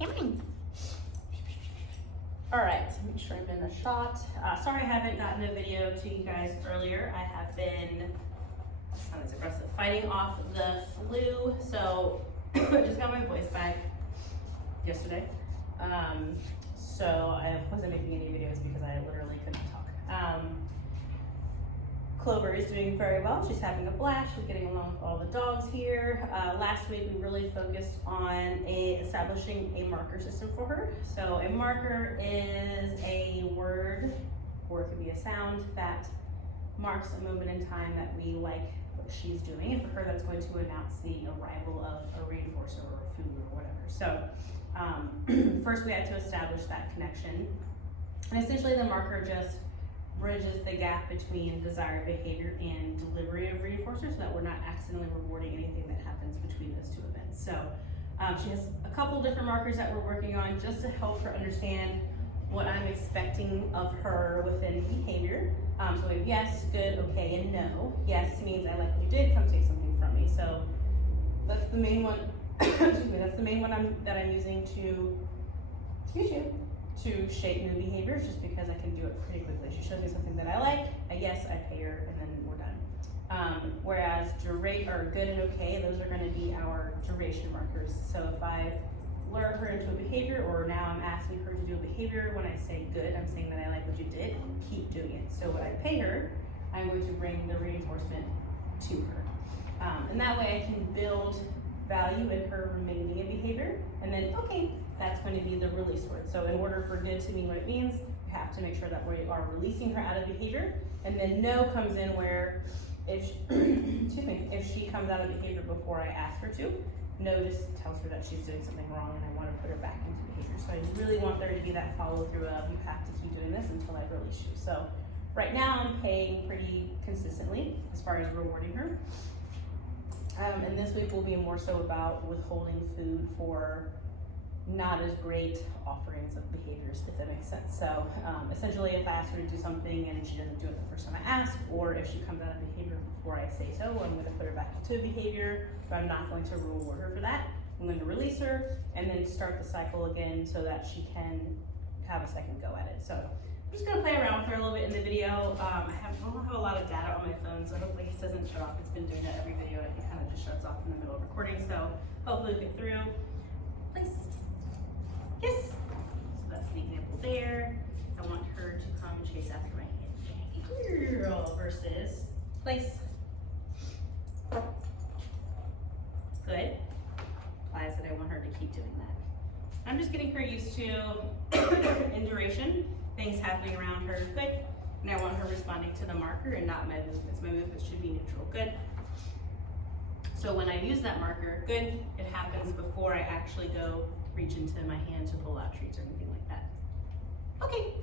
Cameron. All right, make sure I'm in a shot. Sorry I haven't gotten a video to you guys earlier. I have been, not as aggressive, fighting off the flu. So I just got my voice back yesterday. So I wasn't making any videos because I literally couldn't talk. Clover is doing very well. She's having a blast. She's getting along with all the dogs here. Last week we really focused on establishing a marker system for her. So a marker is a word, or it could be a sound, that marks a moment in time that we like what she's doing. And for her, that's going to announce the arrival of a reinforcer or a food or whatever. So first we had to establish that connection. And essentially the marker just bridges the gap between desired behavior and delivery of reinforcers so that we're not accidentally rewarding anything that happens between those two events. So she has a couple different markers that we're working on just to help her understand what I'm expecting of her within behavior. So we have yes, good, okay, and no. Yes means I like what you did, come take something from me. So that's the main one. Excuse me, that's the main one that I'm using to shape new behaviors, just because I can do it pretty quickly. She shows me something that I like, a yes, I pay her, and then we're done. Whereas good and okay, those are going to be our duration markers. So if I lure her into a behavior, or now I'm asking her to do a behavior, when I say good, I'm saying that I like what you did, keep doing it. So when I pay her, I'm going to bring the reinforcement to her. And that way I can build value in her remaining in behavior, and then okay, that's going to be the release word. So in order for good to mean what it means, we have to make sure that we are releasing her out of behavior. And then no comes in where if if she comes out of behavior before I ask her to, no just tells her that she's doing something wrong and I want to put her back into behavior. So I really want there to be that follow through of you have to keep doing this until I release you. So right now I'm paying pretty consistently as far as rewarding her. And this week will be more so about withholding food for not as great offerings of behaviors, if that makes sense. So essentially if I ask her to do something and she doesn't do it the first time I ask, or if she comes out of behavior before I say so, I'm going to put her back into behavior, but I'm not going to reward her for that. I'm going to release her and then start the cycle again so that she can have a second go at it. So I'm just going to play around with her a little bit in the video. I don't have a lot of data on my phone, so hopefully this doesn't shut off. It's been doing that every video and it kind of just shuts off in the middle of recording. So hopefully we get through. Place. Yes. So that's the example there. I want her to come and chase after my hand. Girl versus place. Good. Implies that I want her to keep doing that. I'm just getting her used to in duration, things happening around her. Good. And I want her responding to the marker and not my movements. My movements should be neutral. Good. So when I use that marker, good, it happens before I actually go reach into my hand to pull out treats or anything like that. Okay.